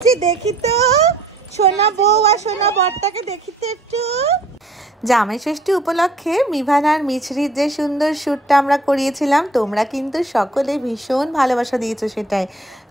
देखी तो सोना बो और सोना बर्ता के देखी तो एकटू জামাই ষষ্ঠী উপলক্ষে মিভান আর মিছরির যে সুন্দর শ্যুটটা আমরা করিয়েছিলাম, তোমরা কিন্তু সকলে ভীষণ ভালোবাসা দিয়েছো। সেটাই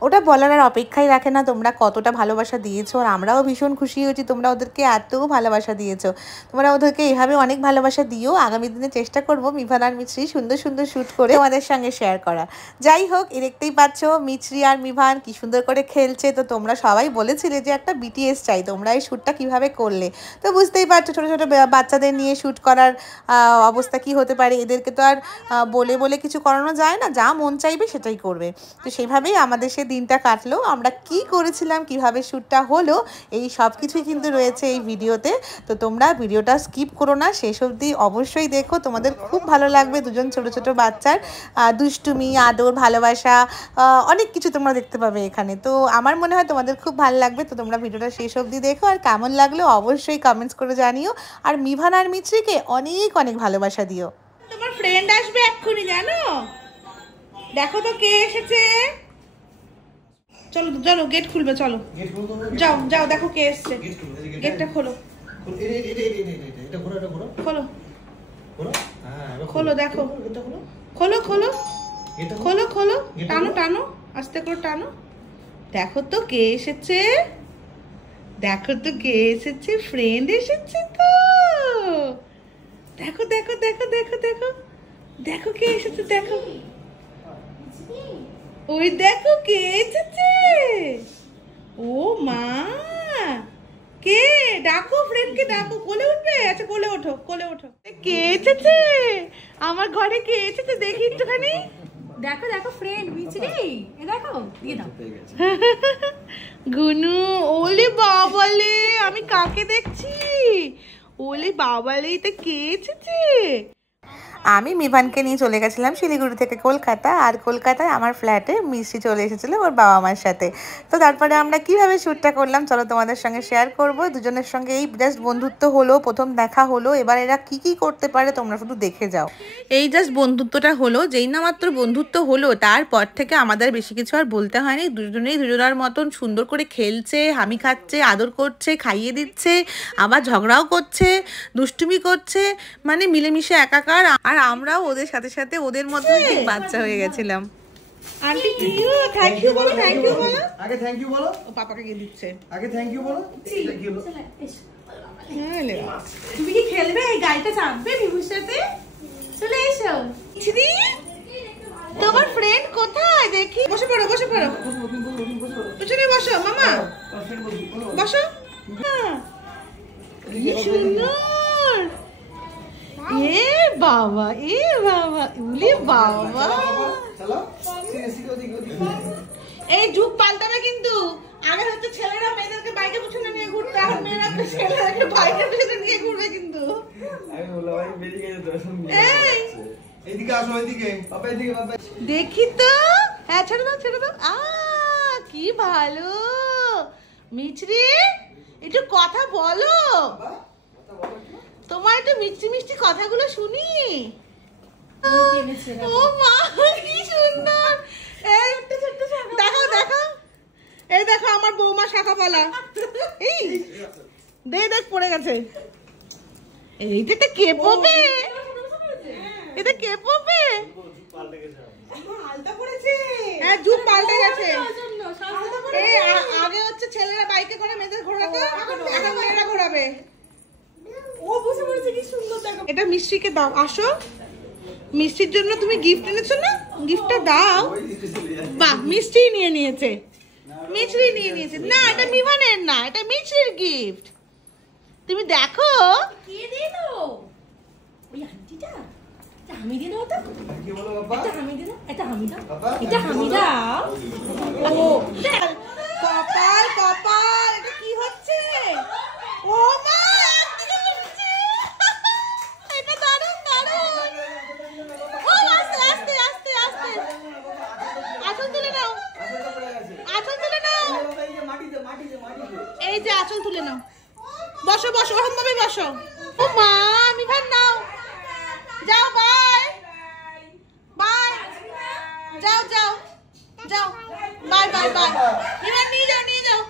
ওটা বলার আর অপেক্ষাই রাখে না তোমরা কতটা ভালোবাসা দিয়েছো। আর আমরাও ভীষণ খুশি হয়েছি তোমরা ওদেরকে এত ভালোবাসা দিয়েছো। তোমরা ওদেরকে এভাবে অনেক ভালোবাসা দিও। আগামী দিনে চেষ্টা করবো মিভান আর মিছরি সুন্দর সুন্দর শ্যুট করে তোমাদের সঙ্গে শেয়ার করা। যাই হোক, দেখতেই পাচ্ছ মিছরি আর মিভান কি সুন্দর করে খেলছে। তো তোমরা সবাই বলেছিলে যে একটা বিটিএস চাই, তোমরা এই শ্যুটটা কীভাবে করলে। তো বুঝতেই পারছো ছোটো ছোটো বাচ্চাদের নিয়ে শ্যুট করার অবস্থা কি হতে পারে। এদেরকে তো আর বলে বলে কিছু করানো যায় না, যা মন চাইবে সেটাই করবে। তো সেইভাবেই আমাদের সে দিনটা কাটলো। আমরা কি করেছিলাম, কিভাবে শ্যুটটা হলো, এই সব কিছুই কিন্তু রয়েছে এই ভিডিওতে। তো তোমরা ভিডিওটা স্কিপ করো না, শেষ অবধি অবশ্যই দেখো, তোমাদের খুব ভালো লাগবে। দুজন ছোট ছোট বাচ্চার দুষ্টুমি, আদর, ভালোবাসা, অনেক কিছু তোমরা দেখতে পাবে এখানে। তো আমার মনে হয় তোমাদের খুব ভালো লাগবে। তো তোমরা ভিডিওটা শেষ অবধি দেখো, আর কেমন লাগলো অবশ্যই কমেন্টস করে জানিও। আর মিভান আর মিছরিকে অনেক অনেক ভালোবাসা দিও। তোমার ফ্রেন্ড আসবে এক্ষুনি, জানো? দেখো তো কে এসেছে। চলো চলো, গেট খুলবে, চলো যাও যাও, দেখো কে এসেছে। গেটটা খোলো, খোলো খোলো, দেখো খোলো খোলো খোলো খোলো, টানো টানো, আস্তে করে টানো। দেখো তো কে এসেছে, দেখো তো কে এসেছে, ফ্রেন্ড এসেছে তো। দেখো দেখো দেখো দেখো দেখো দেখো কে এসেছে, দেখো ওই দেখো কে এসেছে। ও মা, কে? ডাকো ফ্রেন্ডকে, ডাকো। কোলে উঠবে? আচ্ছা কোলে ওঠো, কোলে ওঠো। কে এসেছে আমার ঘরে, কে এসেছে দেখি একটুখানি। দেখো দেখো ফ্রেন্ড মিছরি, এ দেখো দিয়ে দাও। গুনু, ওলে বাবালে, আমি কাকে দেখছি? ওলে বাবালে, এটা কে এসেছে? আমি মিভানকে নিয়ে চলে গেছিলাম শিলিগুড়ি থেকে কলকাতা। আর কলকাতায় আমার ফ্ল্যাটে মিষ্টি চলে এসেছিলো ওর বাবা মার সাথে। তো তারপরে আমরা কিভাবে শ্যুটটা করলাম চলো তোমাদের সঙ্গে শেয়ার করব। দুজনের সঙ্গে এই জাস্ট বন্ধুত্ব হলো, প্রথম দেখা হলো। এবার এরা কি কি করতে পারে তোমরা শুধু দেখে যাও। এই জাস্ট বন্ধুত্বটা হলো, যেই না মাত্র বন্ধুত্ব হলো তারপর থেকে আমাদের বেশি কিছু আর বলতে হয়নি। দুজনেই দুজনার মতন সুন্দর করে খেলছে, হামি খাচ্ছে, আদর করছে, খাইয়ে দিচ্ছে, আবার ঝগড়াও করছে, দুষ্টুমি করছে, মানে মিলেমিশে একাকার। আর আমরাও ওদের সাথে সাথে ওদের মধ্যে ঠিক বাচ্চা হয়ে গেছিলাম। আন্টি ইউ থ্যাংক ইউ বলো, থ্যাংক ইউ বলো। আগে থ্যাংক ইউ বলো। ও পাপাকে গিয়ে দিচ্ছে। আগে থ্যাংক ইউ বলো। তুমি কি খেলবে? এই গাড়িটা চাপবে বিভুর সাথে? চলে এসো। ছিদি, তোমার ফ্রেন্ড কোথায় দেখি? বসে পড়ো, বসে পড়ো, পিছনে বসো মামা, বসো। কি সুন্দর, এ বাবা, এ বাবা, উলি বাবা। এই যুগ পাল্টাবে কিন্তু। আগে হচ্ছে ছেলেরা মেয়েদেরকে বাইকের পিছনে নিয়ে ঘুরতে, এখন মেয়েরা ছেলেদেরকে বাইকের পিছনে নিয়ে ঘুরবে কিন্তু। এইদিকে আসো, এইদিকে বাবা, এইদিকে বাবা। দেখি তো, হ্যাঁ ছেড়ে দাও ছেড়ে দাও। কি ভালো মিছরি, একটু কথা বলো। তোমার একটু মিষ্টি মিষ্টি কথাগুলো শুনি। ও মা কি সুন্দর। এই দেখো দেখো, এই দেখো আমার বৌমা শাখা পালা। এই দেখ পড়ে গেছে। এইটা কে পড়বে? এটা কে পড়বে? হ্যাঁ যুগ পাল্টে গেছে। আগে হচ্ছে ছেলেরা বাইকে করে মেয়েদের ঘোরাতো, এখন মেয়েরা ঘোরাবে। ও বসে পড়েছে, কি সুন্দর দেখো। এটা মিষ্টিকে দাও, আসো। মিষ্টির জন্য তুমি গিফট এনেছো না, গিফটটা দাও। বাহ, মিষ্টি নিয়ে নিয়েছে, মিছরি নিয়ে নিয়েছে। না এটা মিভানের না, এটা মিছরির গিফট। তুমি দেখো কে দিলো ওই আন্টিটা। এটা আমি দিয়ে দাও তো। কি বলো বাবা? এটা আমি দিয়ে দাও, এটা আমি দাও, এটা আমি দাও। ও কপাল কপাল, এটা কি হচ্ছে? ও মা এটা দারুণ দারুণ। ও আস্তে আস্তে আস্তে আস্তে, আঁচল তুলে নাও, আঁচল তুলে নাও। এই যে আঁচল তুলে নাও, বসো বসো, ওরকম ভাবে বসো। ও মা মিভান নাও, যাও বাই বাই, যাও যাও যাও, বাই বাই বাই। নিয়ে যাও নিয়ে যাও।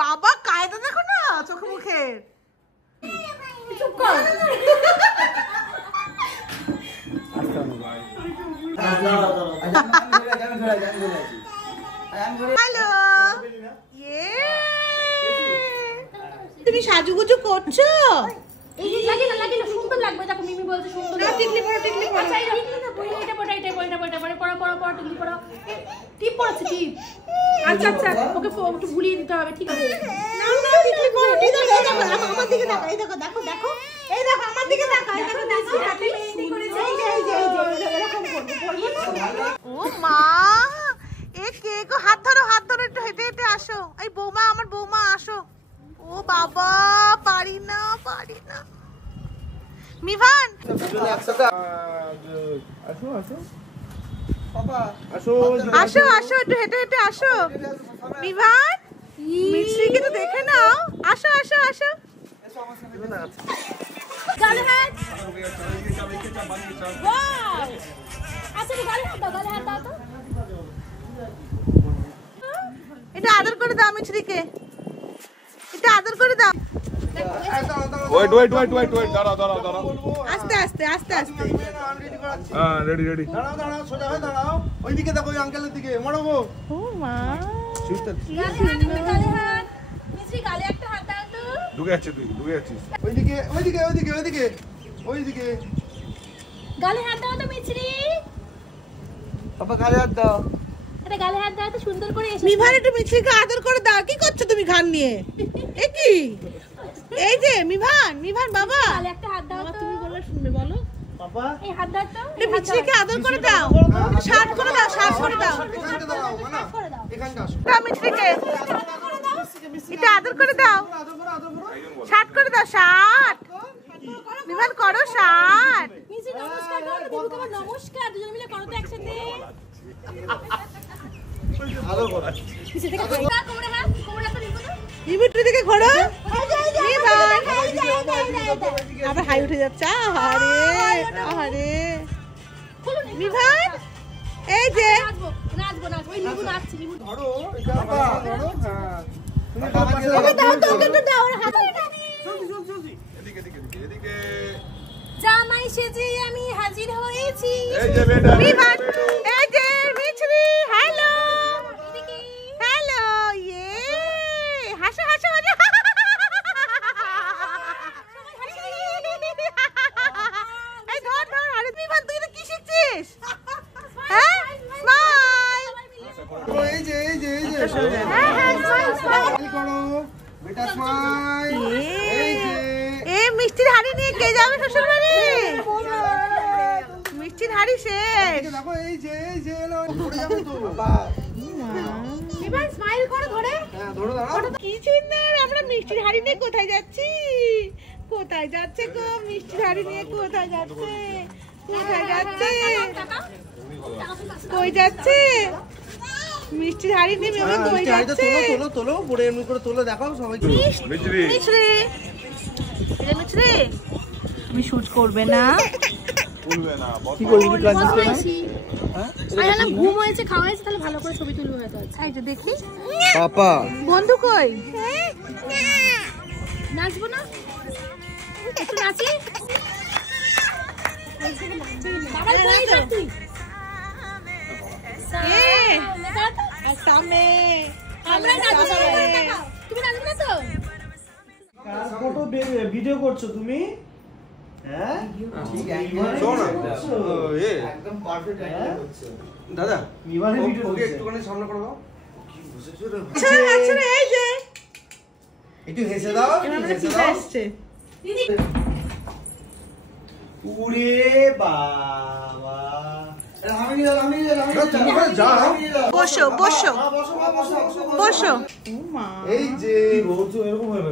বাবা কায়দা দেখো না চোখে মুখে। চুপ কর। হ্যালো, তুমি সাজুগুজু করছো? এই যে লাগে না সুন্দর লাগবে। দেখো মিমি বলছে সুন্দর। না টিকলি পরো, টিকলি পরো। আচ্ছা টিকলি না বই এটা পড়া পড়া টিকলি পড়া। টিপ পড়াচ্ছে টিপ। আচ্ছা ওকে একটু ভুলিয়ে দিতে হবে, ঠিক আছে? না না টিকলি পরো। এই দেখো আমার দিকে তাকাও, এই দেখো এই দেখো আমার দিকে তাকাও, এই দেখো হাতে মেহেন্দি করেছে। এই যে এরকম করব। ও মা, এ কে গো? হাত ধরো একটু হেঁটে হেঁটে আসো। এই বৌমা, আমার বৌমা আসো। ও বাবা, পারি না। মিভান আসো একটু হেঁটে হেঁটে আসো। মিভান মিছরিকে তো দেখে নাও। আসো গালে হাত। ওয়াও, আচ্ছা গালে হাত দাও তো। এটা আদর করে দাও মিছরিকে, এটা আদর করে দাও। ওয়েট দাঁড়াও আস্তে হ্যাঁ রেডি দাঁড়াও, সোজা হয়ে দাঁড়াও। ওইদিকে দেখো, ওই আঙ্কেলের দিকে মরবো। ও মা, গালে হাত। মিছরি গালে একটা হাত দাও তো। ঢুকে যাচ্ছিস ওইদিকে। গালে হাত দাও তো মিছরি। পাপা গালে হাত দাও। এটা গালে হাত দাও তো সুন্দর করে এসে। মিভান একটু মিছরিকে আদর করে দাও। কি করছো তুমি ঘান নিয়ে? এ কি? এই যে মিভান বাবা, গালে একটা হাত দাও তো। তুমি বললে শুনবে, বলো। পাপা এই হাত দাও তো। একটু মিছরিকে আদর করে দাও। শার্ট করে দাও। এখানটা দাঁড়াও, মানা এখানটা আসো। দাও মিছরিকে, এটা আদর করে দাও। শার্ট করে দাও, শার্ট। মিভান করো শার্ট। মিছরি নমস্কার করো তো। দিবুকে আমার নমস্কার। দুজন মিলে করো তো একসাথে। আদর করো। মিছরি থেকে কোমরে হাত তো দিব না। মিমিট্রি দিকে ঘোরো। মিভান আবার হাই উঠে যাচ্ছে। আহারে মিভান, এই যে নাচবো। ওই নিবু নাচছি, নিবু। ধরো, এটা ধরো। হ্যাঁ, তুমি তার পাশে ওকে দাও তো, ওকে একটু দাও। ওর হাতে জলদি। এদিকে জামাই সেজে আমি হাজির হয়েছি। এই যে বেটা মিভান, এই যে মিছরি। হ্যালো এদিকে। ইয়ে হাসো। এই ধর। আরে মিভান, তুই এটা কি শিখছিস? হ্যাঁ, স্মাইল। এই যে হ্যাঁ, স্মাইল। কি করো বেটা, স্মাইল। এই যে এ মিষ্টির হাড়ি নিয়ে কে যাবে শ্বশুর বাড়ি? মিষ্টির হাড়ি শেষ। দেখো, এই যে এলো, পড়ে যাবে তো। বাবা মিভান স্মাইল করো ধরে। হ্যাঁ, ধরো, দাঁড়াও। কি সুন্দর। আমরা মিষ্টির হাড়ি নিয়ে কোথায় যাচ্ছি? কোথায় যাচ্ছে গো? মিষ্টির হাড়ি নিয়ে কোথায় যাচ্ছে? কই যাচ্ছে? মিষ্টির হাড়ি নিয়ে মেয়ে কই যাচ্ছে? তোলো পরে এমনি করে তোলো, দেখাও সবাইকে। মিছরি মিছরি তুমি শুট করবে না? খুলবে না কি করবি ক্লাসিস করে? আমি বললাম ঘুম হয়েছে, খাওয়া হয়েছে, তাহলে ভালো করে ছবি তুলবো হয়তো। এই যে দেখি পাপা বন্ধু কই? নাচবো না? একটু নাচি। বাবার কই যা তুই? একটা মেয়ে। আমরা নাচবো না। তুমি নাচবে না তো? কার ফটো ভিডিও করছো তুমি? হ্যাঁ ঠিক আছে, শোনো না, একদম পারফেক্ট অ্যাঙ্গেল হচ্ছে দাদা। মিভানের ভিডিও ওকে একটুখানি সামনে করে দাও। কি বসেছো রে? আচ্ছা এই যে একটু হেসে দাও, হেসে দাও। আসছে দিদি উরে বাবা, আমি যাও। বসো। এই যে বলছো এরকম হবে।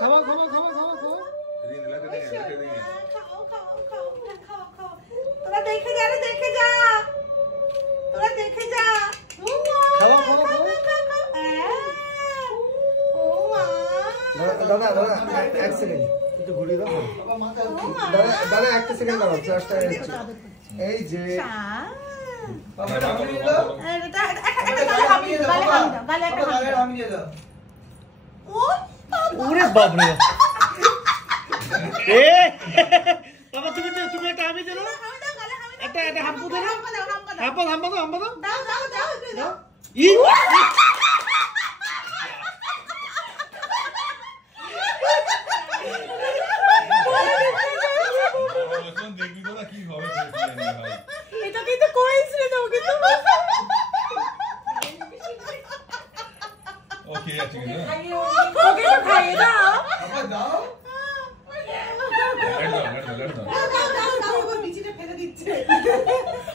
খাওয়া তোরা দেখে যা। দাদা এক সেকেন্ড একটু ঘুরিয়ে দাও। দাদা একটা সেকেন্ড দাঁড়াও, ফ্ল্যাশটা এই যে গালে একটা হাত দাও। আমি দিয়ে দাও। ওরে বাপরে এ বাবা তুমি একটা আমি দিলো একটা হাম্পু দিলো হাম্পা দাও ই এটা কিন্তু কইছিল দাও কিন্তু ওকে আছে কি না ওকে তো খাইয়ে দাও বাবা দাও।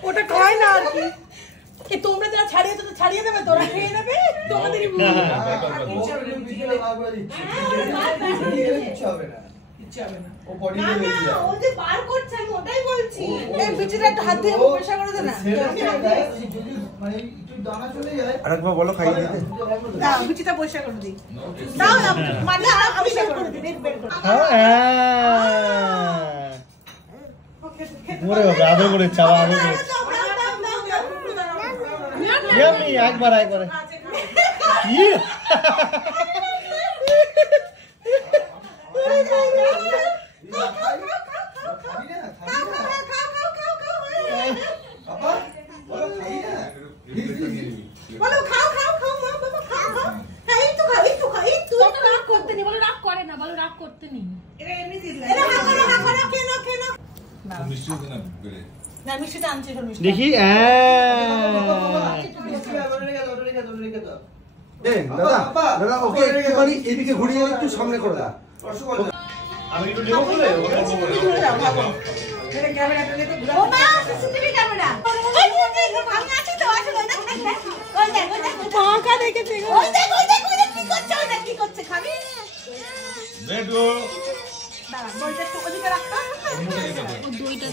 ওটা খায় না আর কি তোমরা যারা ছাড়িয়েছো তো ছাড়িয়ে দেবে তোরা খেয়ে নেবে তোমাদেরই ভুল কিচ্ছু হবে না। ও বডি দিয়ে বেরিয়ে যাবে। ও যে বার করছে আমি ওটাই বলছি এই বিচিটা একটু হাত দিয়ে পয়সা করে দে না যদি মানে একটু দানা চলে যায় আরেকবার বলো খাইয়ে দিতে। দাও বিচিটা পয়সা করে দিই দাও মানে আমি বের করে দিই বের করে ওরে বাবা আদর করে চাওয়া আদর করে ইয়ামি একবার ইয়ে বলো খাও মা বাবা খাও এই তো খাও এই তো রাগ করতে নি বলো রাগ করে না বলো রাগ করতে নি এটা এমনি দিল এটা কেন মিষ্টি না বেরে না মিষ্টিটা আনছি এখন মিষ্টি দেখি দাদা ওকে একটুখানি এদিকে ঘুরিয়ে একটু সামনে করে দাও। আমি একটু নেবো বলে এটা ক্যামেরাটা নিয়ে তো ও মা সিসিটিভি ক্যামেরা আমি আছি তো আসো ওই দেখ পাকা দেখেছে ওই দেখ কি করছে খাবি বেডো দাঁড়া বলটা তো ওদিকে রাখো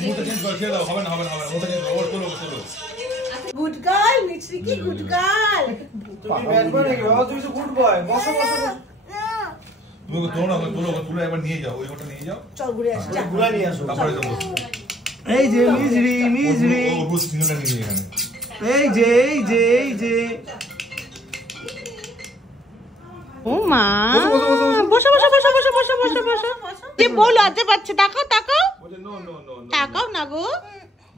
মুটা চেঞ্জ করে দাও হবে না মুটা চেঞ্জ ওর চলো গুড গার্ল মিছরি কি গুড গার্ল তুমি ব্যাড বয় নাকি বাবা? তুমি তো গুড বয়। বসো তুমি তো তোলো তুলে একবার নিয়ে যাও ওই ওটা নিয়ে যাও চল ঘুরে আসি যা ঘুরা নিয়ে আসো। তারপরে যাবো এই যে মিজরি ও বুঝ সিঙ্গেলটা নিয়ে এখানে এই যে ও মা বসো যে বউ লজ্জা পাচ্ছে তাকাও বলে নো তাকাও না গো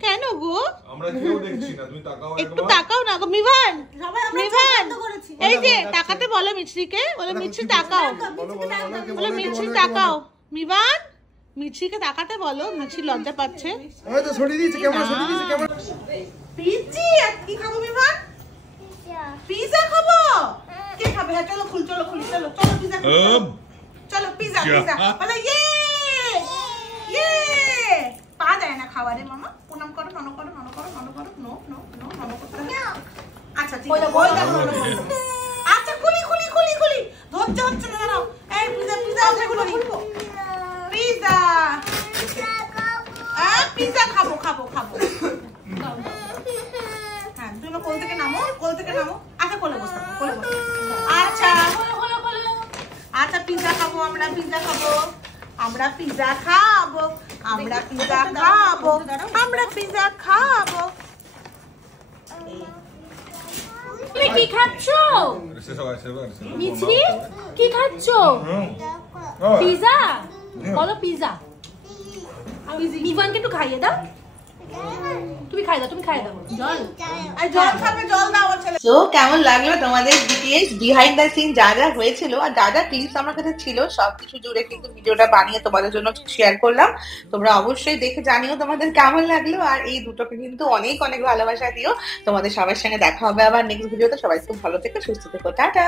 কেন গো আমরা কেউ দেখছি না তুমি তাকাও একটু তাকাও না গো মিভান সবাই আমরা মিভান বন্ধ করেছি এই যে তাকাতে বলো মিছরিকে বলো মিছরি তাকাও বলো মিছরি তাকাও মিভান মিছরিকে তাকাতে বলো মিছরি লজ্জা পাচ্ছে ওই তো সরিয়ে দিয়েছে ক্যামেরা সরিয়ে দিয়েছে ক্যামেরা। পিজি আর কি খাবো মিভান পিজা খাবো কে খাবে হ্যাঁ চলো চলো পিজা চলো পিজা বলো ইয়ে পা যায় না খাওয়ারে মামা প্রণাম করো নন করো নো করতে আচ্ছা ঠিক আছে বল দেখো আচ্ছা খুলি ধরতে হচ্ছে না দাঁড়াও এই পিজা খুলবো পিজা পিজা খাবো হ্যাঁ তুমি কোল থেকে নামো আচ্ছা কোলে বসো আচ্ছা পিজা খাবো আমরা পিজা খাবো তুমি কি খাচ্ছো মিছরি কি খাচ্ছো পিজা বলো পিজা নিভানকে একটু খাইয়ে দাও তুমি খাই দাও জল খাবে জল দাও ছেলে তো কেমন লাগলো তোমাদের ডিটেইলস বিহাইন্ড দ্য সিন যা হয়েছিল আর যা টিপস আমার কাছে ছিল সবকিছু জুড়ে কিন্তু ভিডিওটা বানিয়ে তোমাদের জন্য শেয়ার করলাম। তোমরা অবশ্যই দেখে জানিও তোমাদের কেমন লাগলো আর এই দুটোকে কিন্তু অনেক ভালোবাসা দিও। তোমাদের সবার সঙ্গে দেখা হবে আবার নেক্সট ভিডিওতে। সবাই খুব ভালো থেকো, সুস্থ থেকো, টাটা।